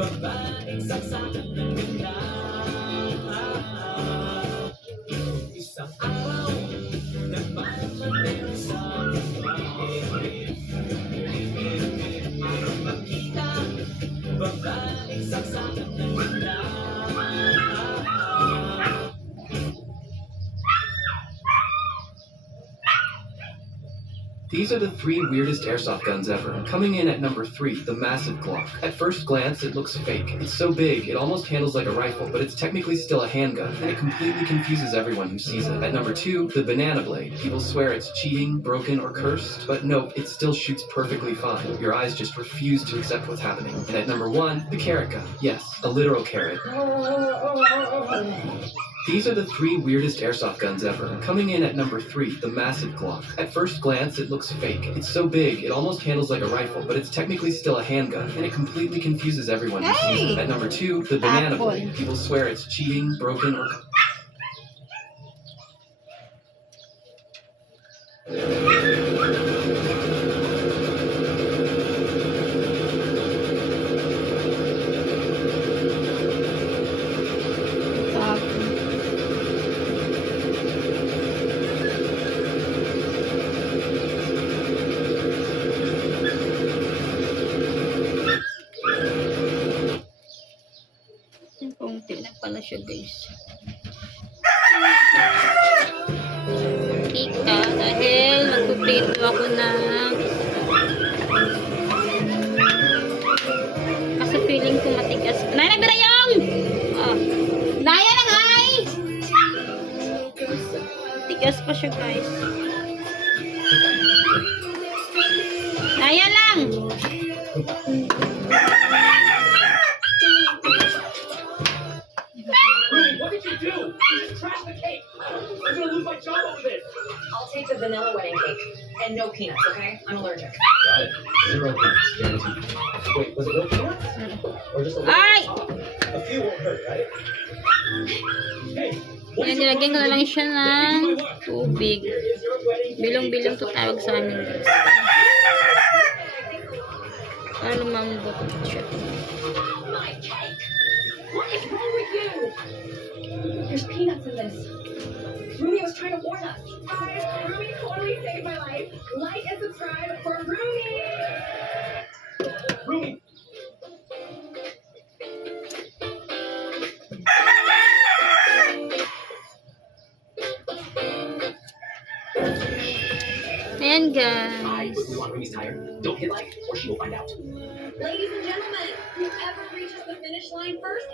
Babaeng saksakan ng ganda. Isang araw, nagmamamatay sa babae. Para makita, babaeng saksakan ng ganda. These are the 3 weirdest airsoft guns ever. Coming in at number 3, the massive Glock. At first glance, it looks fake. It's so big, it almost handles like a rifle, but it's technically still a handgun, and it completely confuses everyone who sees it. At number 2, the banana blade. People swear it's cheating, broken, or cursed, but nope, it still shoots perfectly fine. Your eyes just refuse to accept what's happening. And at number 1, the carrot gun. Yes, a literal carrot. These are the 3 weirdest airsoft guns ever. Coming in at number 3, the massive Glock. At first glance, it looks fake. It's so big, it almost handles like a rifle, but it's technically still a handgun, and it completely confuses everyone who sees it. At number 2, the banana blade. People swear it's cheating, broken, or... Kunti na pala siya, guys. Kika, dahil magpuprito ako na kasi feeling ko matigas. Naya na Birayong! Oh. Naya lang ay! Tigas pa siya, guys. Naya lang! What did you do? You just trashed the cake. I'm gonna lose my job over this. I'll take the vanilla wedding cake. And no peanuts, okay? I'm allergic. Got it. 0 peanuts, guaranteed. Wait, was it no peanuts? Or just a little? Ay! A few won't hurt, right? Hey, what Ayan, did you nilagyan ko na lang siya ng do? tubig. Here is your wedding cake. Bilong-bilong to tawag sa amin, guys. Para lumambot siya. My cake! What is wrong with you? There's peanuts in this. Rumi was trying to warn us. Guys, Rumi totally saved my life. Like and subscribe for Rumi. Rumi. Ayan, I guys. put glue on Rumi's tire. Don't hit like, or she will find out. Ladies and gentlemen, whoever reaches the finish line first